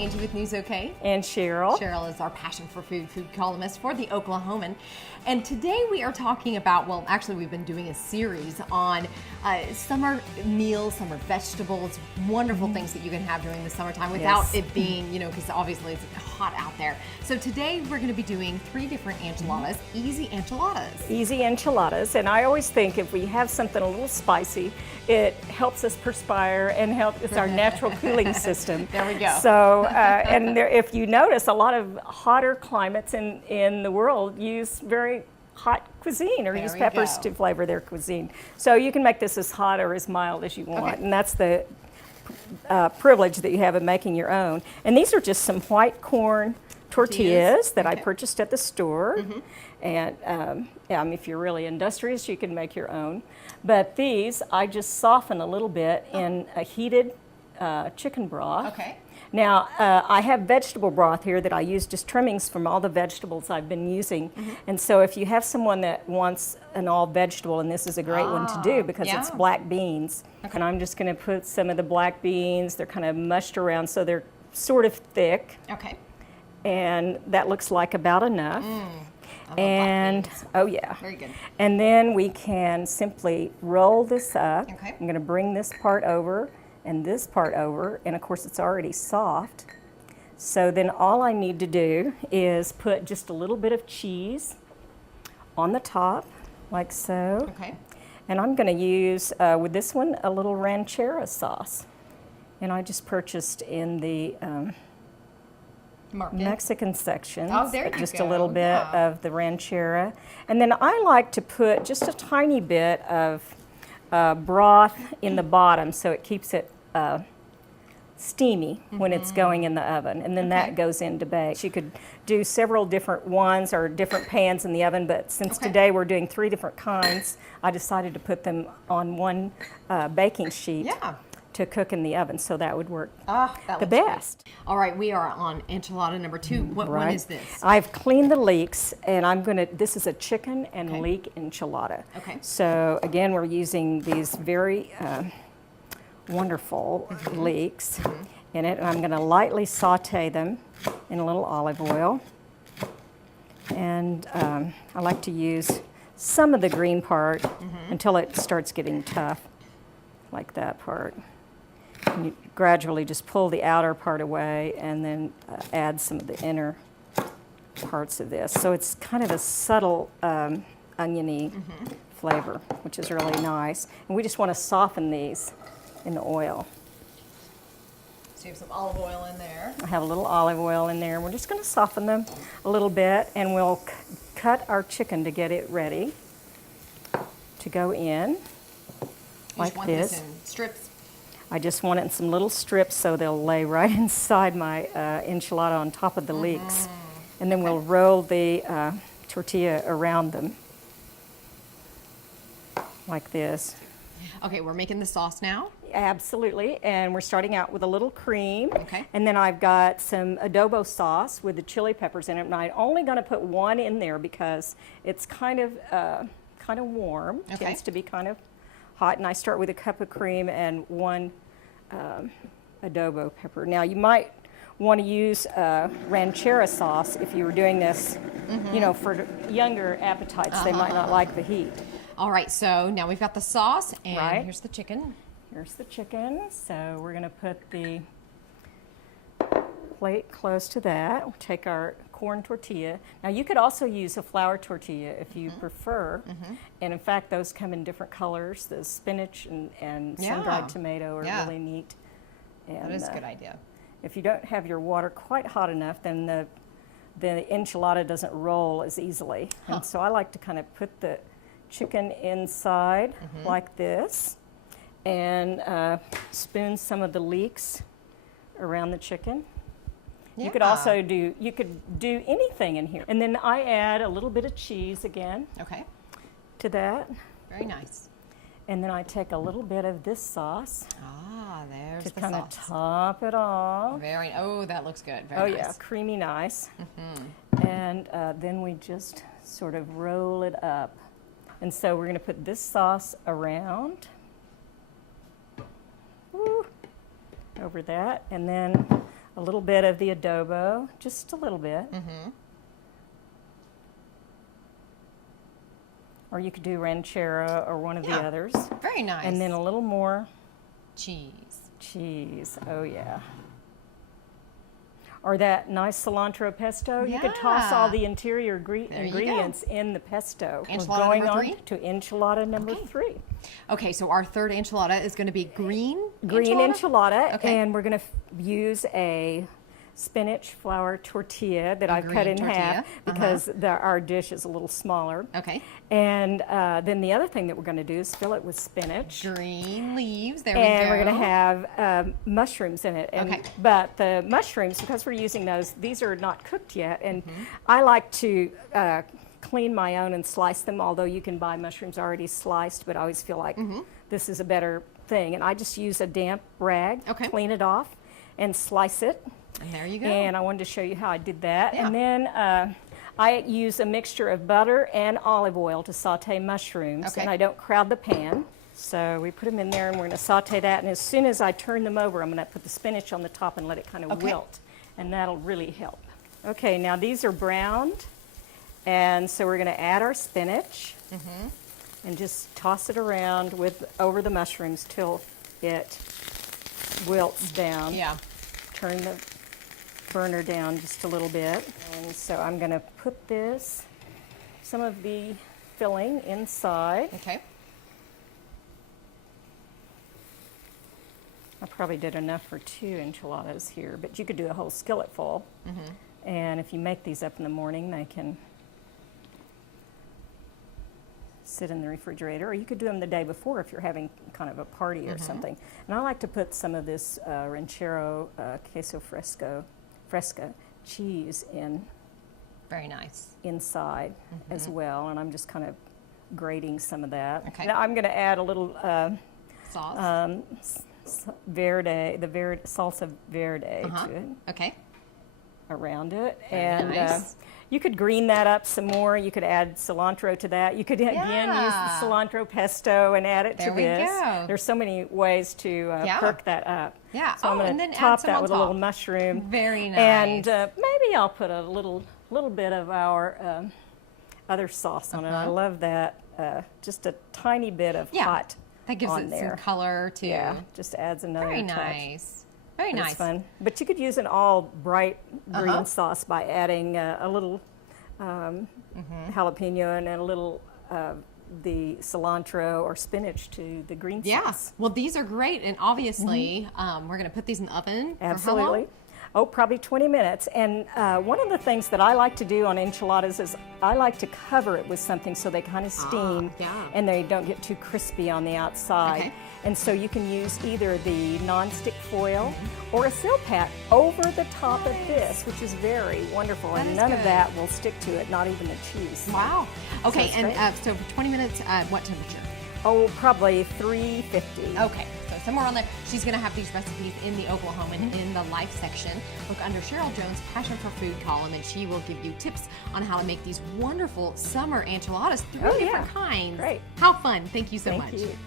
Angie with News OK. And Sherrel. Sherrel is our passion for food columnist for the Oklahoman. And today we are talking about, well, actually we've been doing a series on summer meals, summer vegetables, wonderful things that you can have during the summertime without it being, because obviously it's hot out there. So today we're going to be doing 3 different enchiladas, easy enchiladas. Easy enchiladas. And I always think if we have something a little spicy, it helps us perspire and it's our natural cooling system. There we go. So, if you notice, a lot of hotter climates in the world use very hot cuisine or use peppers to flavor their cuisine. So you can make this as hot or as mild as you want. And that's the privilege that you have of making your own. And these are just some white corn tortillas that I purchased at the store. And if you're really industrious, you can make your own. But these, I just soften a little bit in a heated chicken broth. Now, I have vegetable broth here that I use just trimmings from all the vegetables I've been using. And so if you have someone that wants an all vegetable, and this is a great one to do because it's black beans. And I'm just going to put some of the black beans. They're kind of mushed around so they're sort of thick. And that looks like about enough. And very good. And then we can simply roll this up. I'm going to bring this part over and this part over, and of course it's already soft. So then all I need to do is put just a little bit of cheese on the top, like so. And I'm going to use, with this one, a little ranchera sauce. And I just purchased in the Mexican sections, just a little bit of the ranchera. And then I like to put just a tiny bit of broth in the bottom so it keeps it steamy when it's going in the oven, and then that goes in to bake. You could do several different ones or different pans in the oven, but since today we're doing 3 different kinds, I decided to put them on one baking sheet to cook in the oven, so that would work the best. Great. All right, we are on enchilada number 2. What one is this? I've cleaned the leeks, and this is a chicken and leek enchilada. So again, we're using these very wonderful leeks in it, and I'm going to lightly saute them in a little olive oil. And I like to use some of the green part until it starts getting tough, like that part. And you gradually just pull the outer part away and then add some of the inner parts of this. So it's kind of a subtle oniony flavor, which is really nice. And we just want to soften these in the oil. So you have some olive oil in there. I have a little olive oil in there. We're just going to soften them a little bit, and we'll cut our chicken to get it ready to go in, like this. This in strips? I just want it in some little strips so they'll lay right inside my enchilada on top of the leeks. And then we'll roll the tortilla around them, like this. Okay, we're making the sauce now? Absolutely, and we're starting out with a little cream. And then I've got some adobo sauce with the chili peppers in it, and I'm only going to put 1 in there because it's kind of warm. It tends to be kind of hot, and I start with a cup of cream and 1 adobo pepper. Now you might want to use ranchera sauce if you were doing this, for younger appetites. They might not like the heat. All right, so now we've got the sauce, and here's the chicken. Here's the chicken. So we're going to put the plate close to that. We'll take our corn tortilla. Now you could also use a flour tortilla if you prefer. And in fact, those come in different colors. The spinach and sun-dried tomato are really neat. And, that is a good idea. If you don't have your water quite hot enough, then the enchilada doesn't roll as easily. And so I like to kind of put the chicken inside like this, and spoon some of the leeks around the chicken. You could also do anything in here. And then I add a little bit of cheese again to that. Very nice. And then I take a little bit of this sauce. There's to the kind sauce. of top it off. That looks good. Very nice. Creamy nice. And then we just sort of roll it up. And so we're going to put this sauce around. Over that, and then a little bit of the adobo, just a little bit. Or you could do ranchera or one of the others. Very nice. And then a little more cheese. Cheese, oh yeah. Or that nice cilantro pesto. You could toss all the interior ingredients in the pesto. Enchilada We're going number on 3? to enchilada number 3. Okay, so our third enchilada is going to be green enchilada, Okay. and we're going to use a spinach flour tortilla that I've cut green in tortilla. half because our dish is a little smaller. Okay. And then the other thing that we're going to do is fill it with spinach. Green leaves, there we go. And we're going to have mushrooms in it. And, but the mushrooms, because we're using those, these are not cooked yet. And I like to clean my own and slice them, although you can buy mushrooms already sliced, but I always feel like this is a better thing. And I just use a damp rag, clean it off, and slice it. And there you go. And I wanted to show you how I did that. And then I use a mixture of butter and olive oil to saute mushrooms. And I don't crowd the pan. So we put them in there and we're going to saute that. And as soon as I turn them over, I'm going to put the spinach on the top and let it kind of wilt. And that'll really help. Okay, now these are browned. And so we're going to add our spinach and just toss it around over the mushrooms till it wilts down. Yeah. Turn the burner down just a little bit. And so I'm going to put some of the filling inside. Okay. I probably did enough for 2 enchiladas here, but you could do a whole skillet full. And if you make these up in the morning, they can sit in the refrigerator, or you could do them the day before if you're having kind of a party or something. And I like to put some of this ranchero queso fresca cheese in. Very nice. Inside as well, and I'm just kind of grating some of that. Okay. Now I'm going to add a little sauce. Salsa verde to it. Okay. Around it. Very nice. You could green that up some more. You could add cilantro to that. You could again use the cilantro pesto and add it to this. There we go. There's so many ways to perk that up. Yeah. So I'm going to top that with a little mushroom. Very nice. And maybe I'll put a little bit of our other sauce on it. I love that. Just a tiny bit of hot that gives on it there. some color too. Yeah, just adds another Very touch. nice. Very nice. It's fun. But you could use an all bright green sauce by adding a little jalapeno and a little the cilantro or spinach to the green sauce. Yeah. Well, these are great, and obviously we're going to put these in the oven. Absolutely. For how long? Oh, probably 20 minutes. And one of the things that I like to do on enchiladas is I like to cover it with something so they kind of steam and they don't get too crispy on the outside. Okay. And so you can use either the nonstick foil or a silpat over the top of this, which is very wonderful. And none of that will stick to it, not even the cheese. Wow. Okay, So and so for 20 minutes, what temperature? Oh, probably 350. Okay, so somewhere on there. She's going to have these recipes in the Oklahoman in the Life section. Look under Sherrel Jones' Passion for Food column, and she will give you tips on how to make these wonderful summer enchiladas, 3 different kinds. Great. How fun. Thank you so much. Thank you.